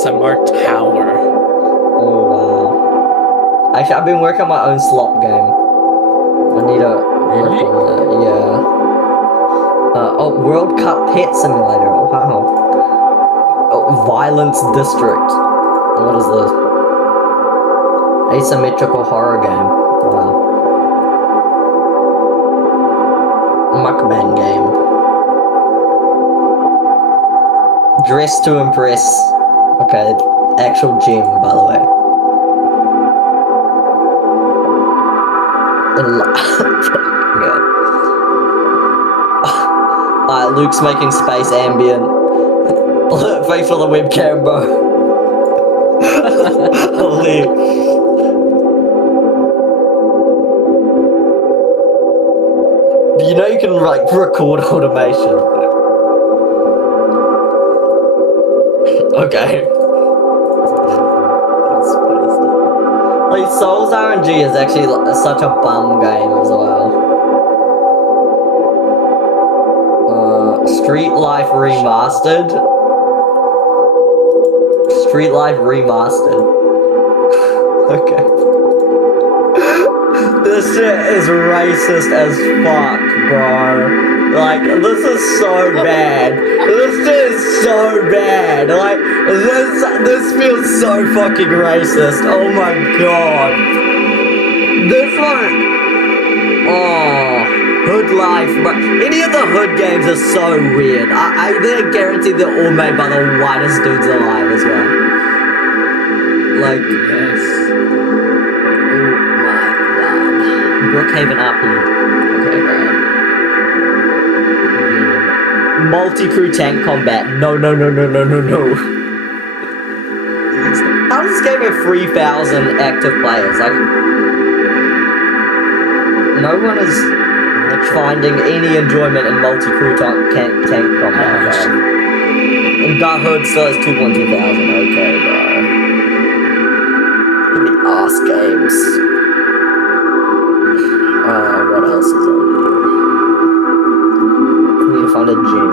ASMR tower. Oh wow. Actually, I've been working on my own slop game. I need to work Really? on that. Yeah. Oh, World Cup Pet Simulator. Wow. Oh, Violence District. What is this? Asymmetrical horror game. Wow. Mukbang game. Dress to impress. Okay, actual gym, by the way. God. Alright, Luke's making space ambient. Face for the webcam, bro. Holy. You know you can like record automation. Okay. Like Souls RNG is actually such a bum game as well. Street Life Remastered. Street Life Remastered. Okay. This shit is racist as fuck, bro. Like, this is so bad. This shit is so bad. Like, this feels so fucking racist. Oh my god. This one. Oh, Hood Life, bro. Any of the Hood games are so weird. They're guaranteed they're all made by the whitest dudes alive as well. Like, Yes. oh my god. Brookhaven RP. Okay, bro. Multi-crew tank combat. No. How does this game have 3,000 active players? Like, no one is finding any enjoyment in multi-crew tank combat, bro. And Dark Hood still has 2.2 thousand. Okay, bro. It's gonna be ass games. What else is on here? We need to find a gym.